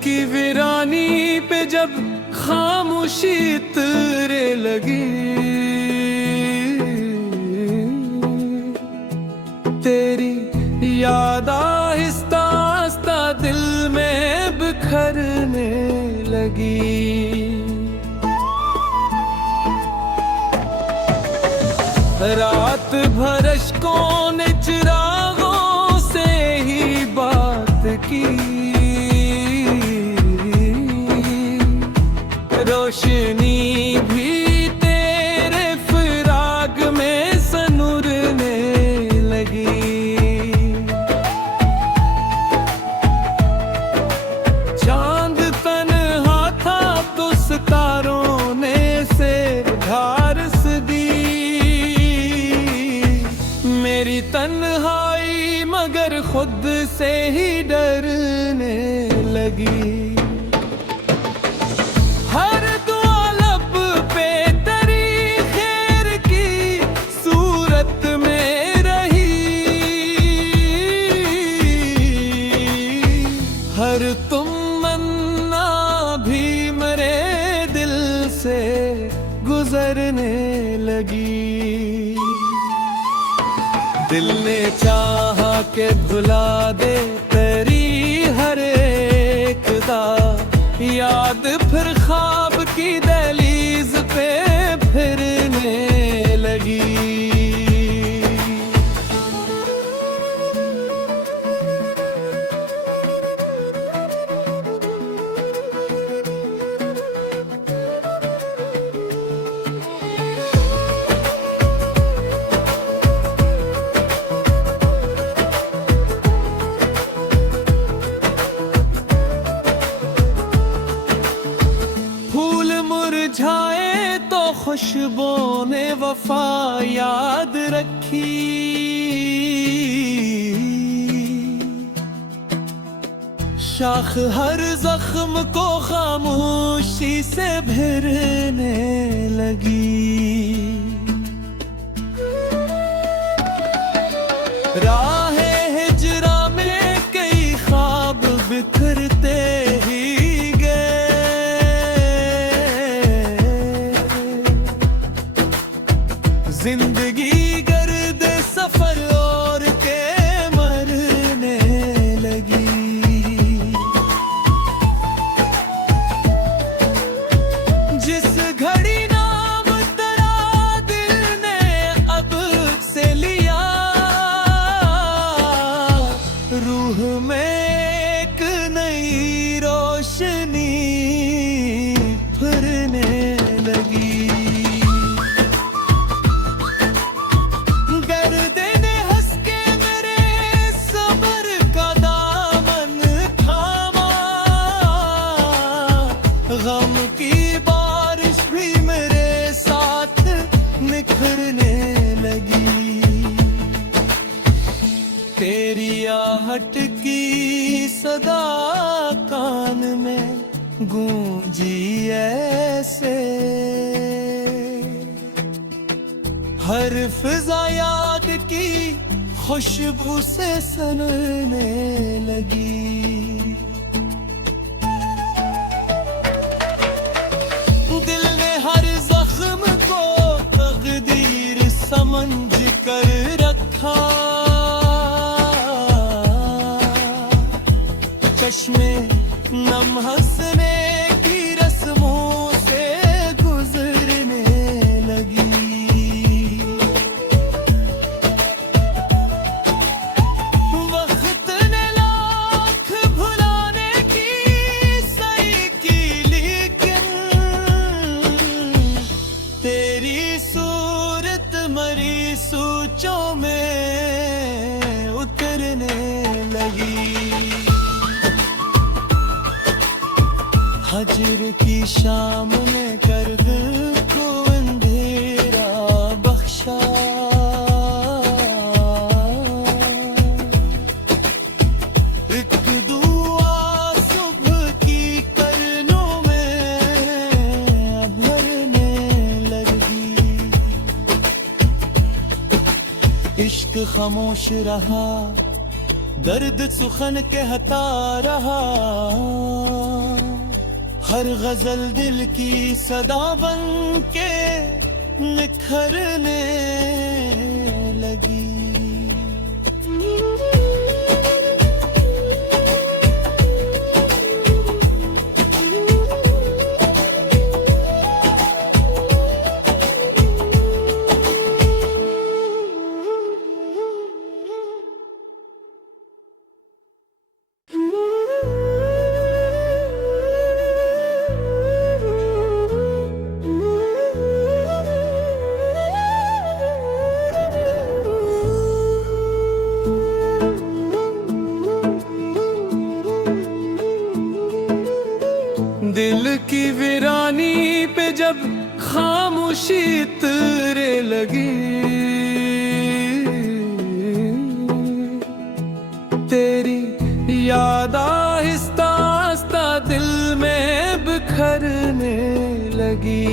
की वीरानी पे जब खामोशी तेरे लगी, तेरी याद आहिस्ता आहिस्ता दिल में बिखरने लगी। रात भर अश्कों ने चिरागों से ही बात की, रोशनी भी तेरे फिराक में सनुरने लगी। चांद तन्हा था तो सितारों ने से ढारस दी, मेरी तन्हाई मगर खुद से ही डरने लगी। हर दुआ लब पे तेरी खैर की सूरत में रही, हर तमन्ना भी मेरे दिल से गुजरने लगी। दिल ने चाहा के भुला दे तेरी हर एक दा याद, फिर ख्वाब की दहलीज पे फिरने लगी। मुरझाए तो खुशबुओं ने वफा याद रखी, शाख हर जख्म को खामोशी से भरने लगी। राहे हिजरा में कई ख्वाब बिखरते ही जिंदगी गर्द सफर और के मरने लगी। जिस घड़ी नाम तेरा दिल ने अब से लिया, रूह में एक नई रोशनी फुरने लगी। गम की बारिश भी मेरे साथ निखरने लगी। तेरी आहट की सदा कान में गूंजी ऐसे, हर फिजा याद की खुशबू से सनने लगी। दिल ने हर जख्म को तकदीर समझ कर रखा, चश्मे नम हंसने की रस्मों से गुजरने लगी। वक्त ने लाख भुलाने की सही की, लेकिन तेरी सूरत मरी सोचों में उतरने लगी। हजर की शाम ने कर दिल को अंधेरा बख्शा, एक दुआ सुबह की करनों में भरने लगी। इश्क खामोश रहा दर्द सुखन कहता रहा, हर गजल दिल की सदा बन के निखरने लगी। दिल की वीरानी पे जब खामोशी तेरे लगी, तेरी याद आहिस्ता आहिस्ता दिल में बिखरने लगी।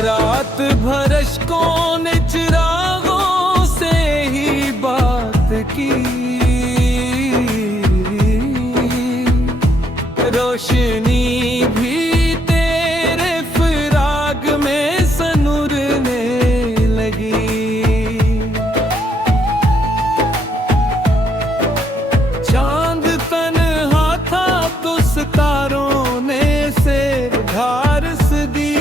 रात भर अश्कों ने चिरागों से ही बात की, रोशनी भी तेरे फिराक में सनुरने लगी। चांद तन्हा था तो सितारों ने से ढारस दी,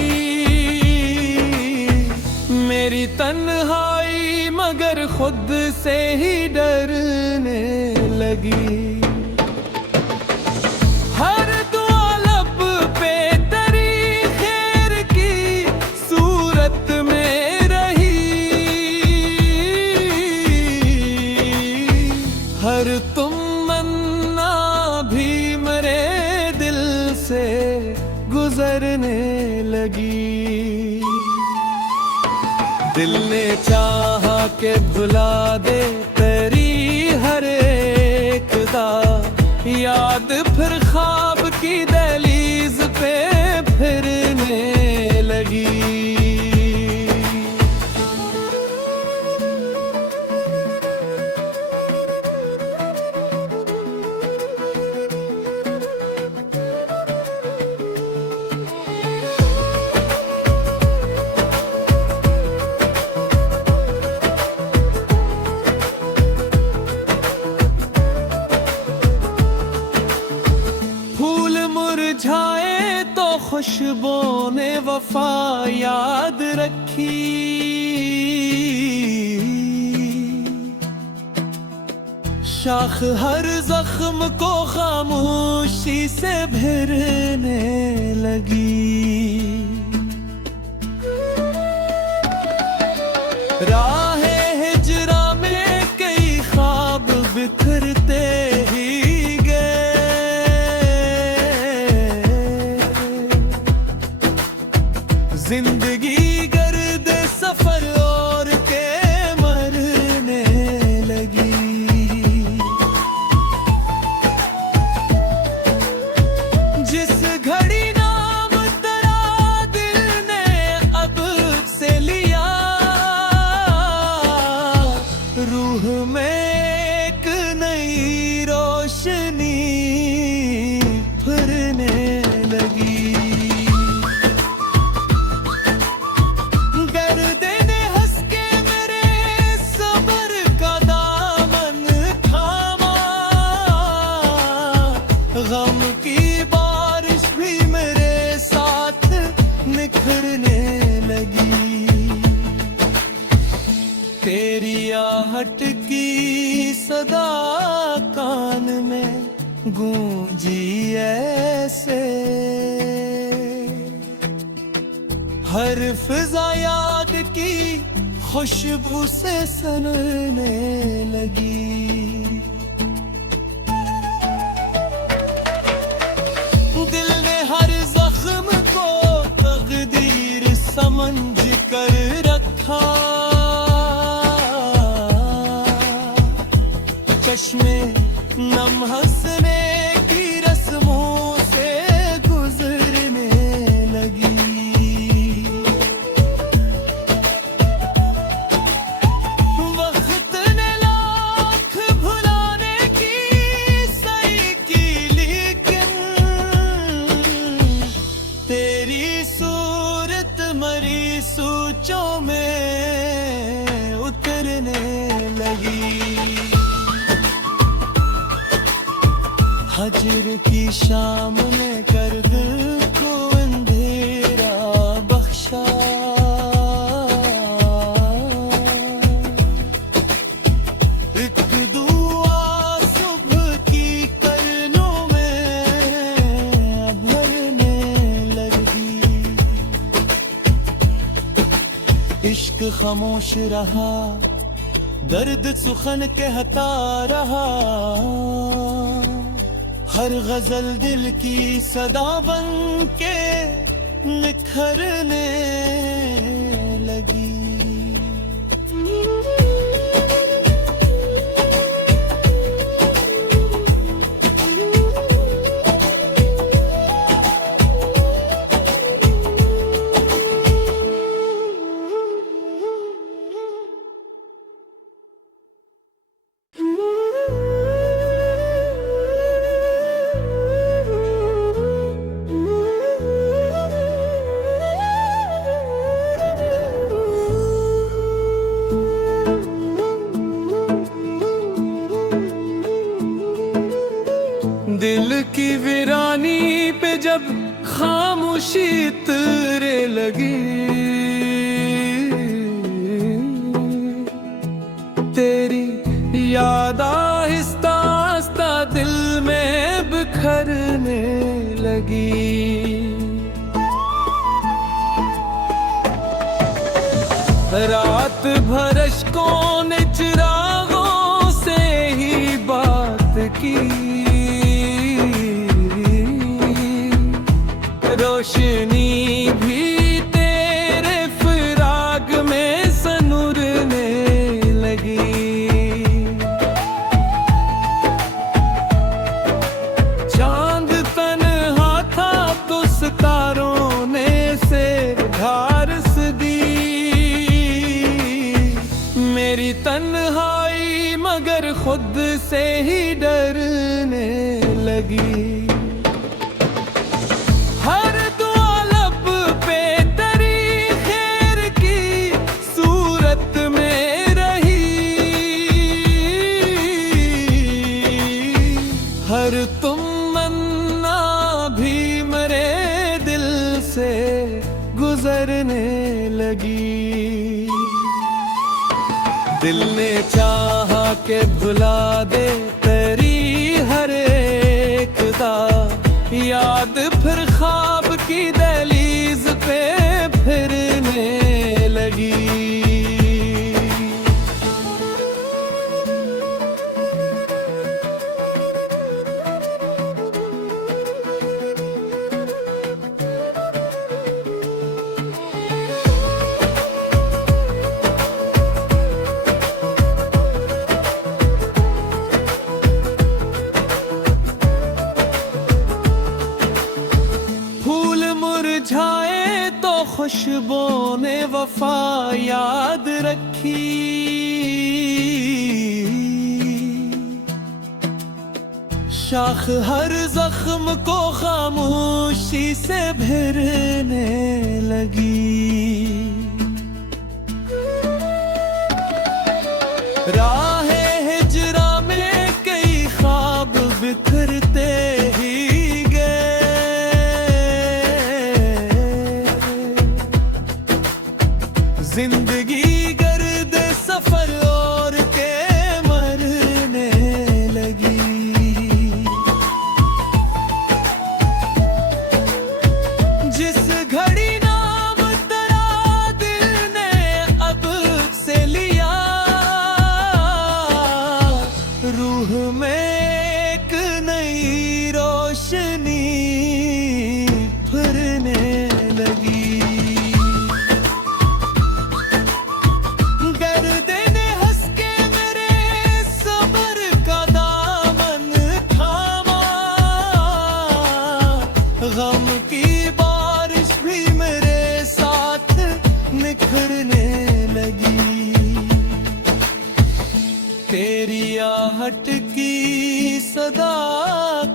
मेरी तन्हाई मगर खुद से ही डरने लगी। हर तुम मन्ना भी मेरे दिल से गुजरने लगी। दिल ने चाहा के भुला दे तेरी हर एक दा याद, फिर ख्वाब की दहलीज पे फिरने लगी। मुरझाए तो खुशबुओं ने वफा याद रखी, शाख हर जख्म को खामोशी से भरने लगी। राहे हिजरा में कई ख्वाब बिखरते ही जिंदगी गर्द सफर और के मरने लगी। जिस घड़ी नाम तेरा दिल ने अब से लिया, रूह में एक नई रोशनी फिरने लगी। गम की बारिश भी मेरे साथ निखरने लगी। तेरी आहट की सदा कान में गूंजी ऐसे, हर फिजा याद की खुशबू से सनने लगी। दिल ने हर जख्म को तकदीर समझ कर रखा, चश्मे नम हंसने की रस्मों से गुजरने लगी। फजर की शाम ने कर दिल को अंधेरा बख्शा। एक दुआ सुबह की करनों में भरने लगी। इश्क खामोश रहा, दर्द सुखन कहता रहा। हर गजल दिल की सदा बन के निखरने लगी। दिल की वीरानी पे जब खामोशी तेरे लगी, तेरी याद आहिस्ता आहिस्ता दिल में बिखरने लगी। रात भर अश्कों ने चिरागों से ही बात की। रोशनी भी तेरे फिराक में सनुरने लगी। चांद तन्हा था तो सितारों ने से ढारस दी। मेरी तन्हाई मगर खुद से ही डरने लगी। हर तुम मन्ना भी मेरे दिल से गुजरने लगी। दिल ने चाहा के भुला दे तेरी हर एक दा याद, फिर ख्वाब की दहलीज पे फिरने लगी। मुरझाए तो खुशबू ने वफा याद रखी। शाख हर जख्म को खामोशी से भरने लगी। राहे हिजरा में कई ख्वाब बिखरते ही जिंदगी गर्द सफर और के मरने लगी। जिस घड़ी नाम तेरा दिल ने अब से लिया, रूह में एक नई रोशनी फिरने लगी। गम की बारिश भी मेरे साथ निखरने लगी। तेरी आहट की सदा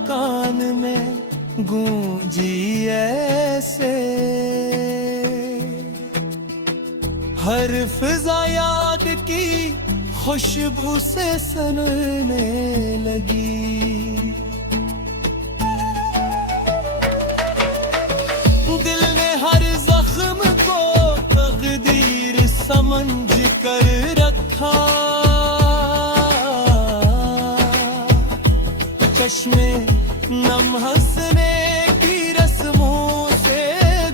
कान में गूंजी ऐसे, हर फिजा याद की खुशबू से सनने लगी। चश्मे नम हंसने की रस्मों से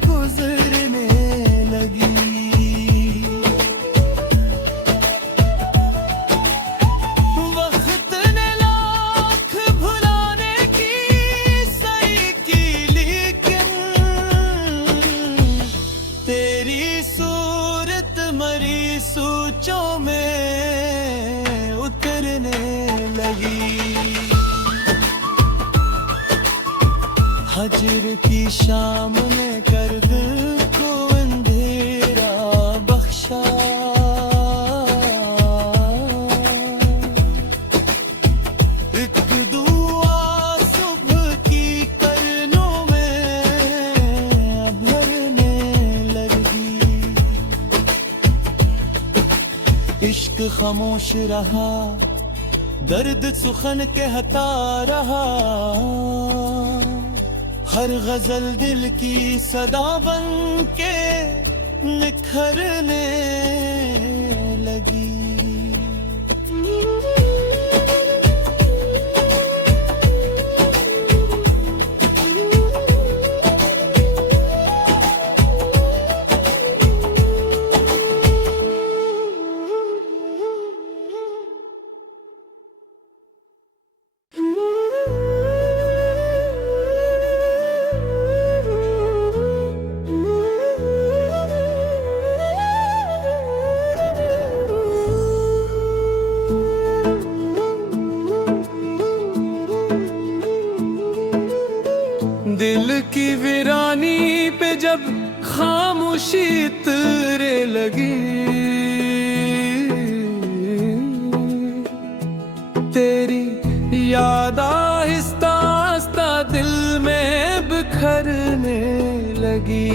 गुजरने लगी। वक्त ने लाख भुलाने की सही की, लेकिन तेरी सूरत मरी सोचों में उतरने लगी। हजर की शाम ने कर दिल को अंधेरा बख्शा। एक दुआ सुबह की करनों में भरने लगी। इश्क खामोश रहा, दर्द सुखन कहता रहा। हर गजल दिल की सदा बन के निखरने लगी। दिल की वीरानी पे जब खामोशी तेरे लगी, तेरी याद आहिस्ता आहिस्ता दिल में बिखरने लगी।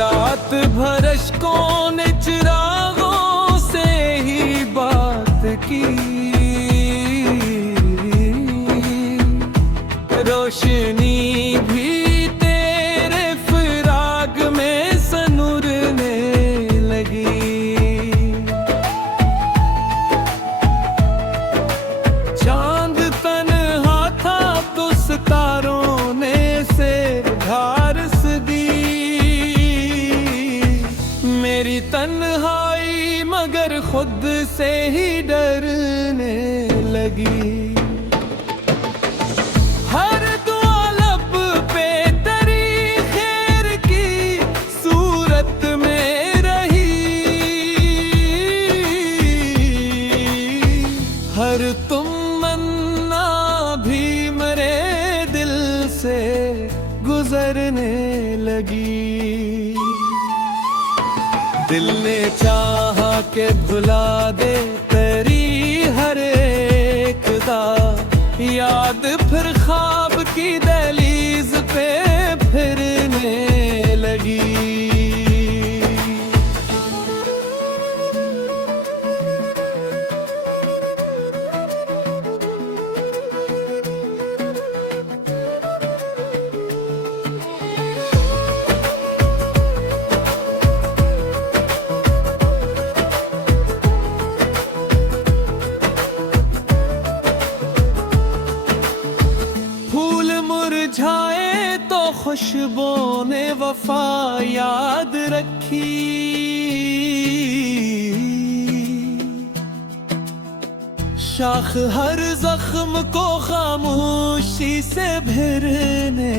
रात भर अश्कों ने चिरागों से ही बात की। रोशनी भी तेरे फिराक में सनुरने लगी। चांद तन्हा था तो सितारों ने से ढारस दी। मेरी तन्हाई मगर खुद से ही डरने लगी। हर दुआ लब पे तेरी खैर की सूरत में रही। हर तमन्ना भी मेरे दिल से गुजरने लगी। दिल ने चाहा के भुला दे तेरी हर एक दा याद, फिर ख्वाब की दहलीज पे फिरने लगी। मुरझाए तो खुशबुओं ने वफा याद रखी। शाख हर जख्म को खामोशी से भरने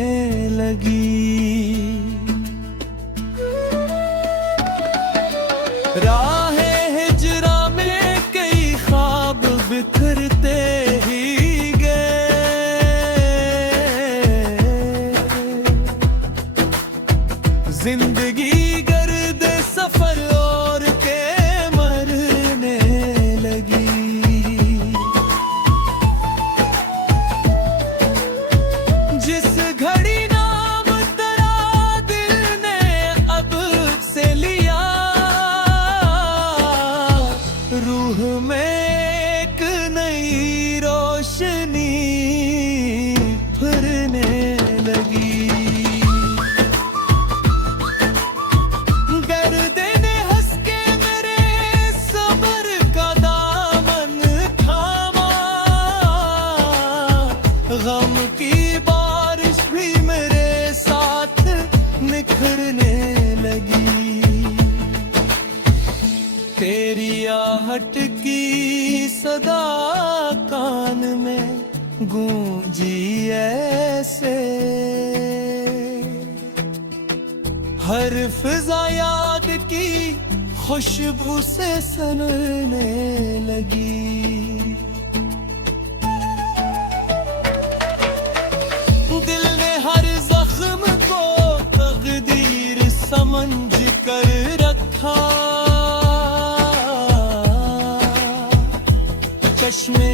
लगी। राहे हिजरा में कई ख्वाब बिखरते ही जिंदगी गर्द सफर और के मरने लगी। जिस घड़ी नाम तेरा दिल ने अब से लिया, रूह में एक नई रोशनी भरने लगी। आहट की सदा कान में गूंजी ऐसे, हर फिजा याद की खुशबू से सनने लगी। दिल ने हर जख्म को तकदीर समझ कर रखा, चश्मे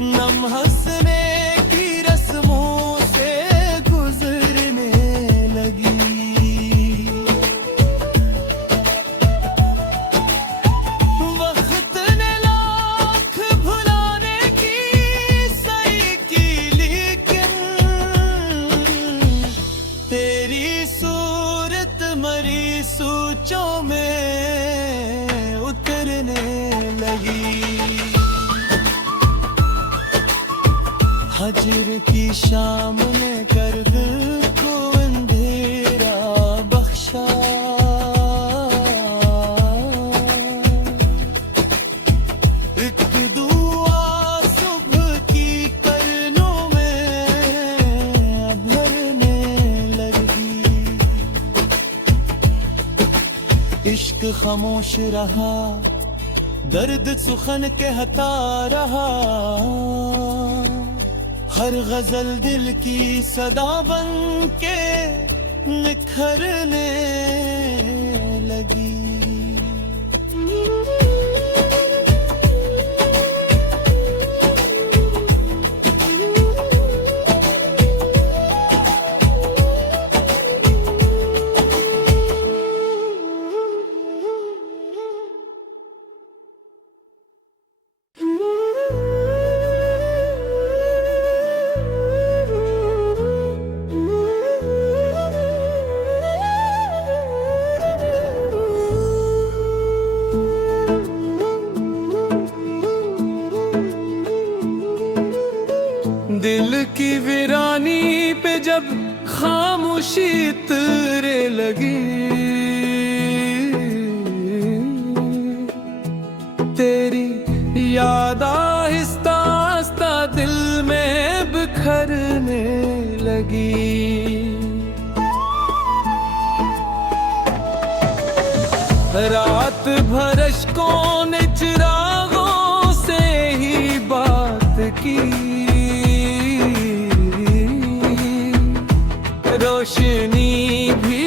नम हंसने की रस्मों से गुजरने लगी। वक्त ने लाख भुलाने की सही की, लेकिन तेरी सूरत मरी सोचों में उतरने लगी। हजर की शाम ने कर दिल को अंधेरा बख्शा, एक दुआ सुबह की करनों में भरने लगी। इश्क खामोश रहा, दर्द सुखन कहता रहा, हर गजल दिल की सदा बन के निखरने लगी। दिल की वीरानी पे जब खामोशी तेरे लगी, तेरी याद आहिस्ता आहिस्ता दिल में बिखरने लगी। रात भर अश्कों ने चिरागों से ही बात की, रोशनी भी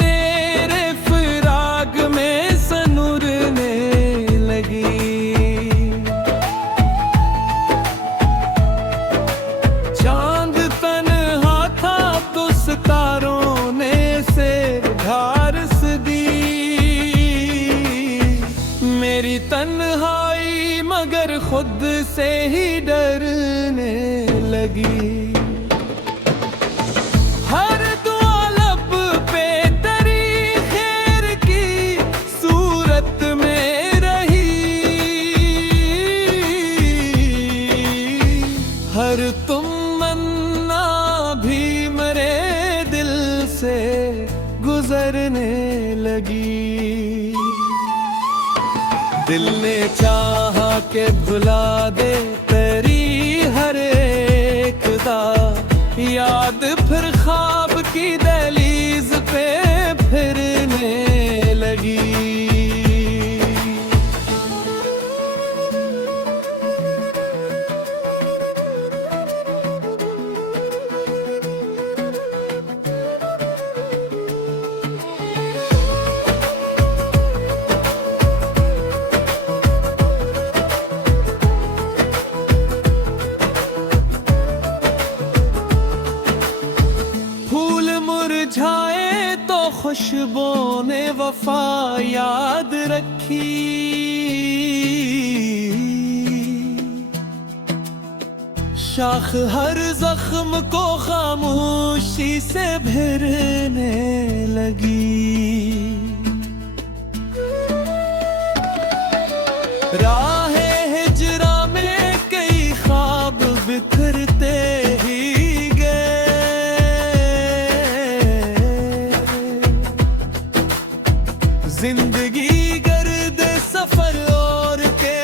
तेरे फिराक में सनुरने लगी। चांद तन्हा था तो सितारों ने से ढारस दी, मेरी तन्हाई मगर खुद से ही डरने लगी। हर तुम मन्ना भी मेरे दिल से गुजरने लगी। दिल ने चाहा के भुला दे तेरी हर एक दा याद, फिर ख्वाब की दहलीज पे फिरने लगी। मुरझाए तो खुशबुओं ने वफा याद रखी, शाख हर जख्म को खामोशी से भरने लगी। राहे हिजरा में कई ख्वाब बिखरते ही जिंदगी गर्द सफर और के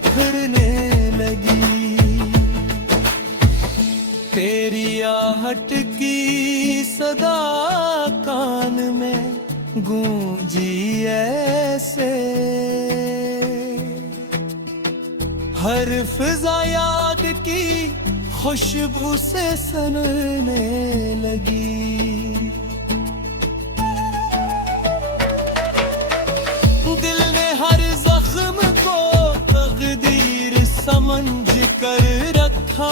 बिखरने लगी। तेरी आहट की सदा कान में गूंजी ऐसे, हर फिजा याद की खुशबू से सनने लगी। दिल ने हर जख्म को तकदीर समझ कर रखा,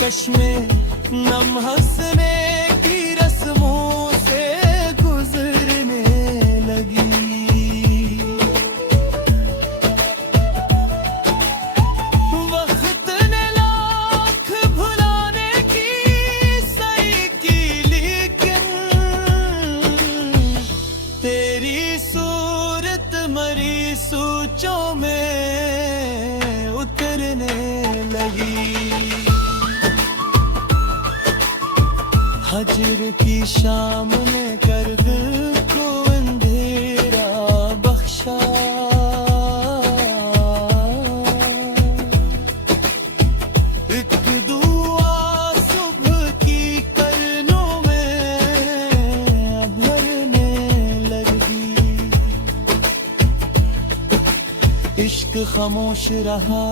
चश्मे नम हंसने की रस्मों से गुजरने लगी। वक्त ने लाख भुलाने की सही की, लेकिन तेरी सूरत मरी सोचों में उतरने लगी। हजर की शाम ने कर दिल को अंधेरा बख्शा, एक दुआ सुबह की करनों में भरने लगी। इश्क खामोश रहा,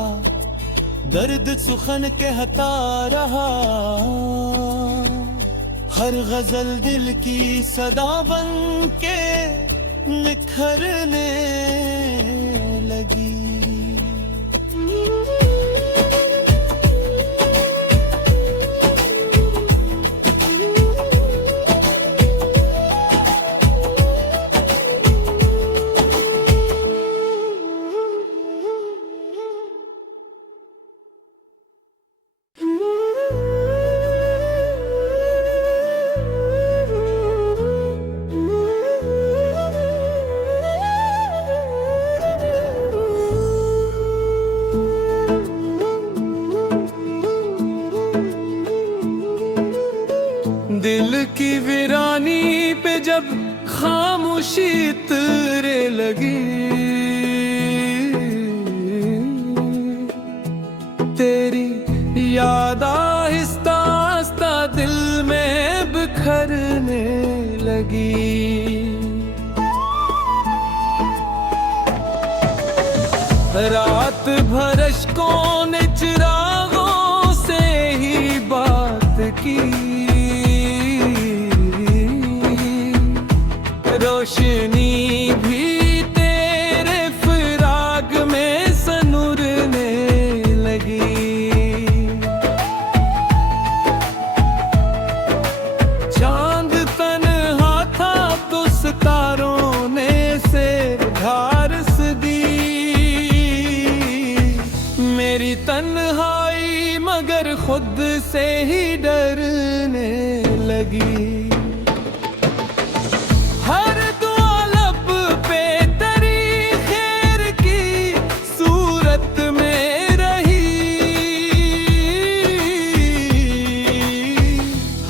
दर्द सुखन कहता रहा, हर गजल दिल की सदा बन के निखरने लगी। दिल की वीरानी पे जब खामोशी तेरे लगी, तेरी याद आहिस्ता आहिस्ता दिल में बिखरने लगी। रात भर अश्कों ने चिरागों से ही बात की, रोशनी भी तेरे फिराक में सनुरने लगी। चांद तन्हा था तो सितारों ने से ढारस दी, मेरी तन्हाई मगर खुद से ही डरने लगी।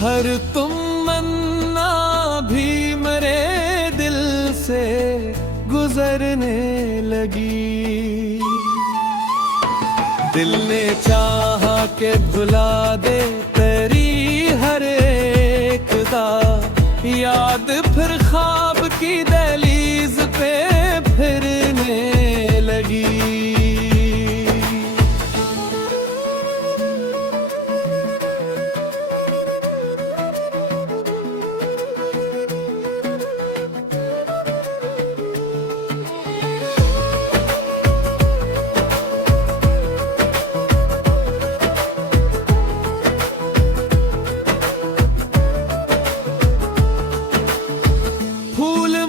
हर तुम मन्ना भी मेरे दिल से गुजरने लगी। दिल ने चाहा के भुला दे तेरी हर एक दा याद, फिर ख्वाब की दहलीज पे फिरने लगी।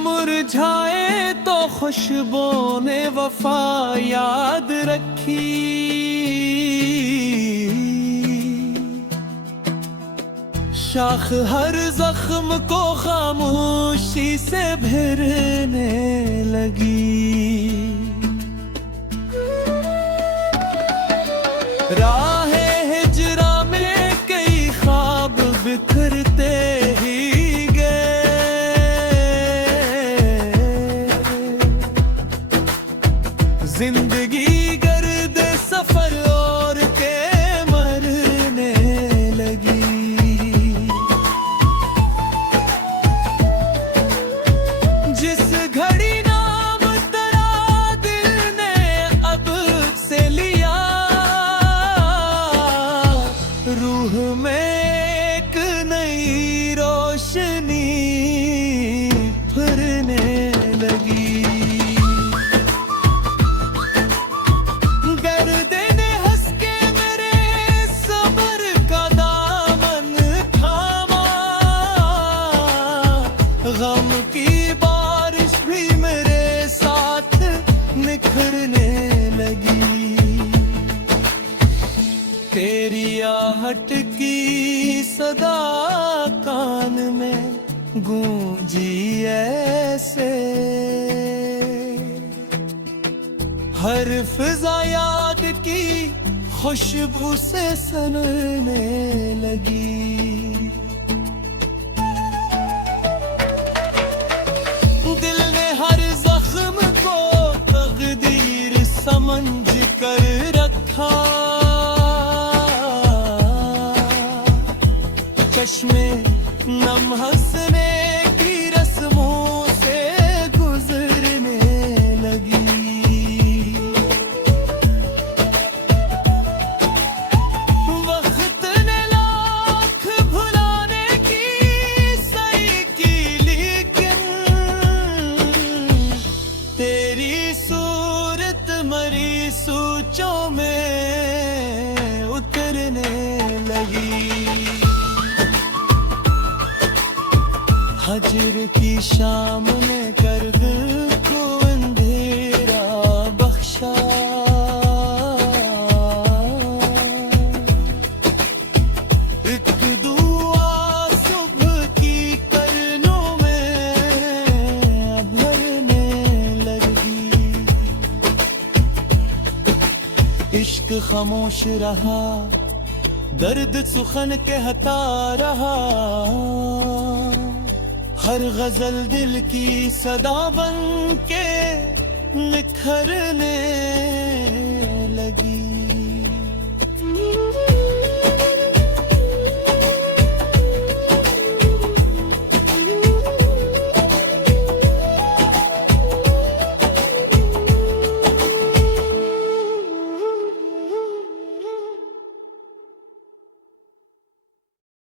मुरझाए तो खुशबू ने वफा याद रखी, शाख हर जख्म को खामोशी से भरने लगी। राहे हिजरा में कई ख्वाब बिखरते ही गए, जिंदगी गर्द सफर और के मरने लगी। जिस घड़ी नाम तेरा दिल ने अब से लिया, रूह में एक नई रोशनी फुरने लगी। गर्दे ने हंस के मेरे सब्र का दामन थामा, गम की बारिश भी मेरे साथ निखरने लगी। तेरी आहट की सदा कान में गूंजी ऐसे, हर फिजा याद की खुशबू से सनने लगी। दिल ने हर जख्म को तकदीर समझ कर रखा, चश्मे नम हंसने की रस्मों से गुजरने लगी। वक्त ने लाख भुलाने की सही की, लेकिन तेरी सूरत मरी सोचों में उतरने लगी। हजर की शाम ने कर दिल को अंधेरा बख्शा, एक दुआ सुबह की करनों में भरने लगी। इश्क खामोश रहा, दर्द सुखन कहता रहा, हर गजल दिल की सदा बन के निखरने